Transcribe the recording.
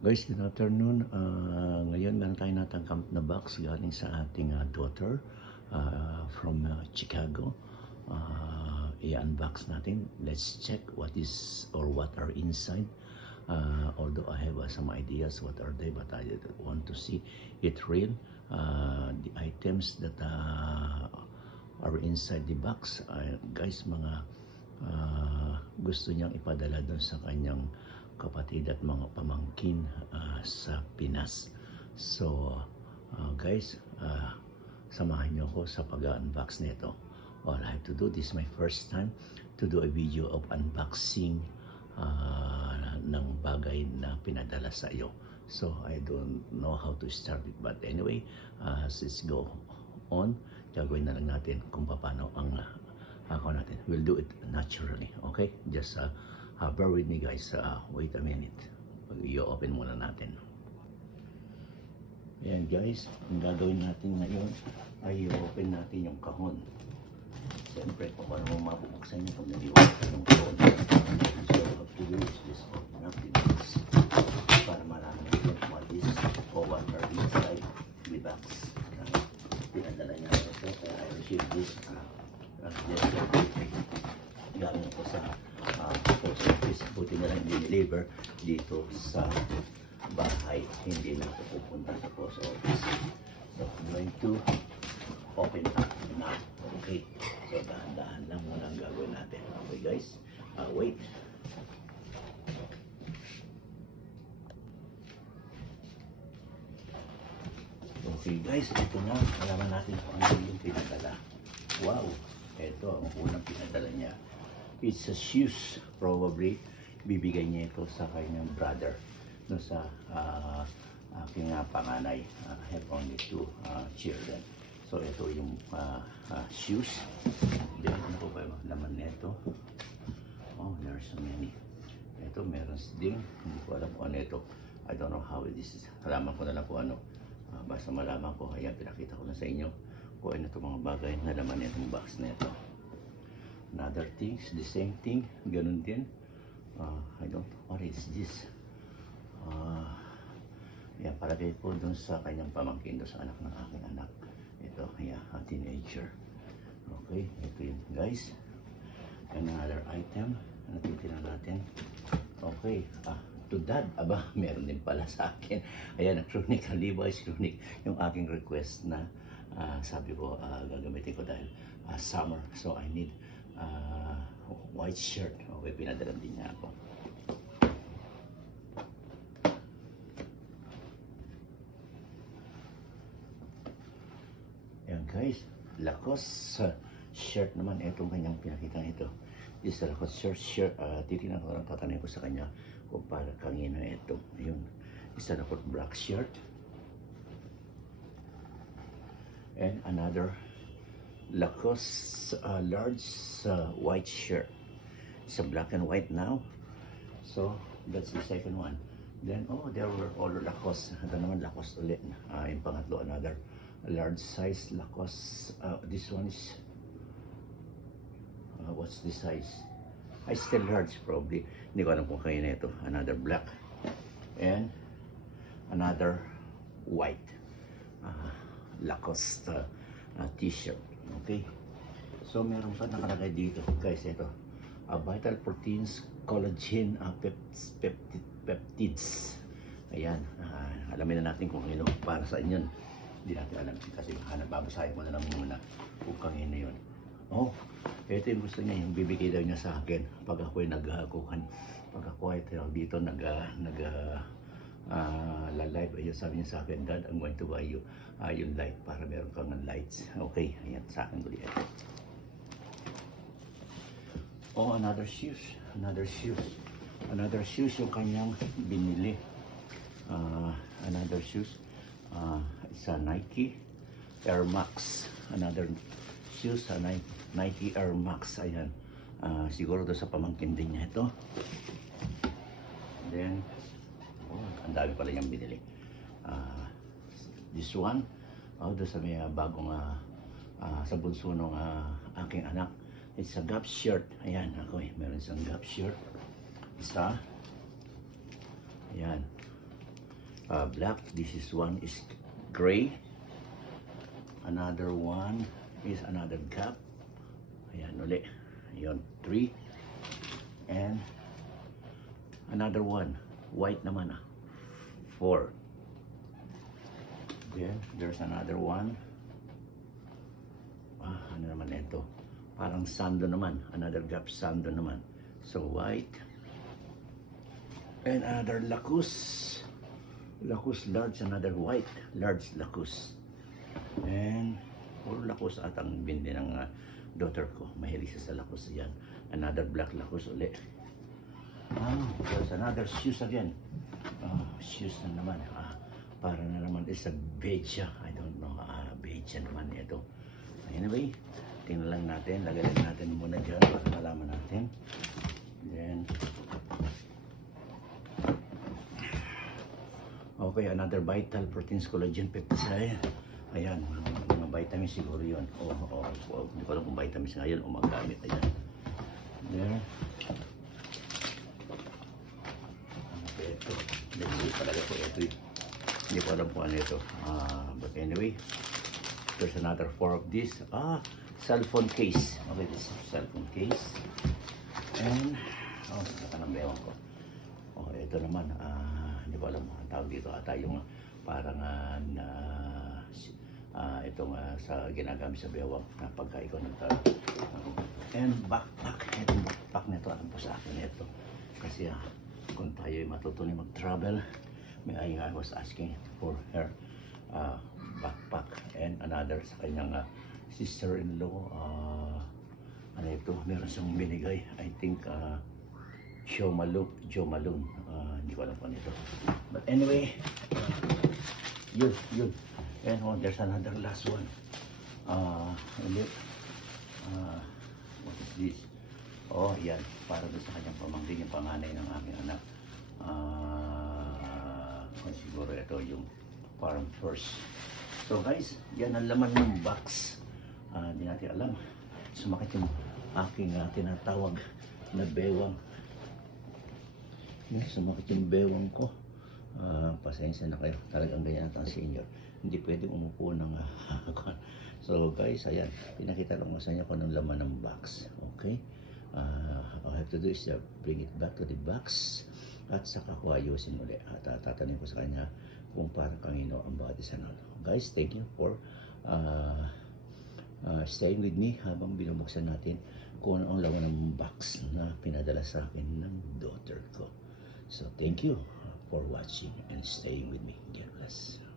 Guys, good afternoon. Uh, ngayon meron tayong natanggap na box galing sa ating uh, daughter uh, from uh, Chicago. Uh, i-unbox natin. Let's check what is or what are inside. Uh, although I have uh, some ideas what are they, but I want to see it real. Uh, the items that uh, are inside the box. Uh, guys, mga uh, gusto niyang ipadala doon sa kanyang kapatid at mga pamangkin uh, sa Pinas. So, uh, guys, uh, samahan niyo ako sa pag-unbox nito. All I have to do, this is my first time to do a video of unboxing uh, ng bagay na pinadala sa iyo. So, I don't know how to start it. But anyway, uh, let's go on. Gagawin na lang natin kung paano ang uh, ako natin. We'll do it naturally. Okay? Just uh, uh, bear with me guys. Uh, wait a minute. I-open muna natin. Ayan guys, ang gagawin natin ngayon ay i-open natin yung kahon. Siyempre, kung paano mo mabubuksan niya pag nag-iwan yung kahon. So, what to do is open up the para malaman natin what is or what are inside the box. Uh, pinadala niya ako ito. Kaya I received this uh, uh. Galing ko sa uh, post office. Buti na lang deliver dito sa bahay. Hindi na ako pupunta sa post office. So, I'm going to open up now. Okay. So, dahan-dahan lang muna ang gagawin natin. Okay, guys? Uh, wait. Okay guys, ito na. Alaman natin kung ano yung pinadala. Wow! Ito ang unang pinadala niya. It's a shoes. Probably bibigay niya ito sa kanyang brother. No, sa ah, aking ah, panganay. Ah, I have only two ah, children. So ito yung ah, ah, shoes. Then ano po ba yung laman nito? Oh, there are so many. Ito meron ding, hindi ko alam kung ano ito. I don't know how this is. Alaman ko na lang kung ano. Ah, basta malaman ko, ayan, pinakita ko na sa inyo kung ano itong mga bagay na laman nitong box na ito. Another things, the same thing, ganun din. Ah, I don't know, what is this? Ah, yan, palagay po dun sa kanyang pamangkin, dun sa anak ng aking anak. Ito, yeah, a teenager. Okay, ito yun guys. Another item na titignan natin. Okay, ah, to dad, aba, meron din pala sa akin. Ayan, chronic, Levi's chronic, yung aking request na ah, sabi ko, ah, gagamitin ko dahil ah, summer. So, I need ah, white shirt. Okay, pinadala din niya ako. Ayan guys, Lacoste uh, shirt naman itong kanyang pinakita ito. This Lacoste shirt, shirt uh, titignan ko lang, tatanungin ko sa kanya kung para kanina ito. Ayun, isa Lacoste black shirt. And another Lacoste uh, large uh, white shirt. It's a black and white now. So, that's the second one. Then, oh, there were all Lacoste. Ito naman Lacoste ulit. Uh, yung pangatlo, another large size Lacoste. Uh, this one is, uh, what's the size? I still large probably. Hindi ko alam kung kayo na ito. Another black. And another white. Uh, Lacoste uh, uh, t-shirt. Okay? So, meron pa nakalagay dito. Guys, ito. Uh, vital proteins, collagen, uh, pep- peptid, peptids. Ayan. Uh, alamin na natin kung ano para sa inyo. Hindi natin alam kasi hanap babasahin ko na lang muna kung kanino yun. Oh, ito yung gusto niya, yung bibigay daw niya sa akin pag ako'y naghakukan. Pag ako ay dito, nag, nag, uh, uh, live, ayun sabi niya sa akin, Dad, I'm going to buy you uh, yung light para meron kang lights. Okay, ayan sa akin ulit. Oh, another shoes. Another shoes. Another shoes yung kanyang binili. Uh, another shoes. Uh, it's a Nike Air Max. Another shoes, a Ni- Nike Air Max. Ayan. Uh, siguro doon sa pamangkin din niya ito. Then, ang dami pala niyang binili. Uh, this one, oh, doon sa may uh, bagong uh, uh, sa bunso ng uh, aking anak. It's a Gap shirt. Ayan, ako eh. Meron isang Gap shirt. Isa. Ayan. uh, black. This is one is gray. Another one is another gap. Ayan uli. Yun, three. And another one, white naman ah. Four. Then, there's another one. Ah, ano naman ito? Parang sando naman. Another gap sando naman. So, white. And another lacus. Lacus large, another white. Large lacus. And, puro lacus at ang bindi ng ah, daughter ko. Mahilig siya sa lacus yan. Another black lacus ulit. Ah, there's another shoes again. Ah, shoes na naman. Ah, para na naman is a beige. I don't know. Ah, beige naman ito. Anyway, tingnan lang natin. Lagay natin muna dyan para malaman natin. Then, okay, another vital proteins collagen peptide. Ayan, mga, vitamins siguro yun. O, oh, oh, hindi ko alam kung vitamins nga yun o magamit. Ayan. There. Ano ba ito? Hindi talaga po ito eh. Hindi ko alam kung ano ito. Ah, but anyway, there's another four of this. Ah, cell phone case. Okay, this is cell phone case. And, oh, saka ng bewan ko. Oh, ito naman, ah, hindi ko alam ang tawag dito. Ata yung parang ah, na, ah, itong ah, sa ginagamit sa bewang na pagka ikaw nagtaro. and backpack. Itong backpack nito, alam po sa akin ito. Kasi ah, kung tayo ay matutunan mag-travel, may I, I was asking for her uh, backpack and another sa kanyang uh, sister-in-law. Uh, ano ito? Meron siyang binigay. I think uh. Joe Malone. Uh, hindi ko alam kung ano ito. But anyway, yun, yun. And oh, there's another last one. Uh, ulit. Uh, what is this? Oh, yan. Para doon sa kanyang pamangkin, yung panganay ng aking anak. Ah, kung siguro ito yung farm first. So guys, yan ang laman ng box. Ah, Hindi natin alam. Sumakit yung aking ah, tinatawag na bewang. Yan, sumakit yung bewang ko. Ah, pasensya na kayo. Talagang ganyan at ang senior. Hindi pwede umupo ng ah, So guys, ayan. Pinakita ko sa inyo kung laman ng box. Okay? Uh, all I have to do is uh, bring it back to the box at saka ko ayusin muli. At uh, tatanungin ko sa kanya kung para kanino ang bawat isa nun. Guys, thank you for uh, uh, staying with me habang binubuksan natin kung ano ang laman ng box na pinadala sa akin ng daughter ko. So, thank you for watching and staying with me. God bless.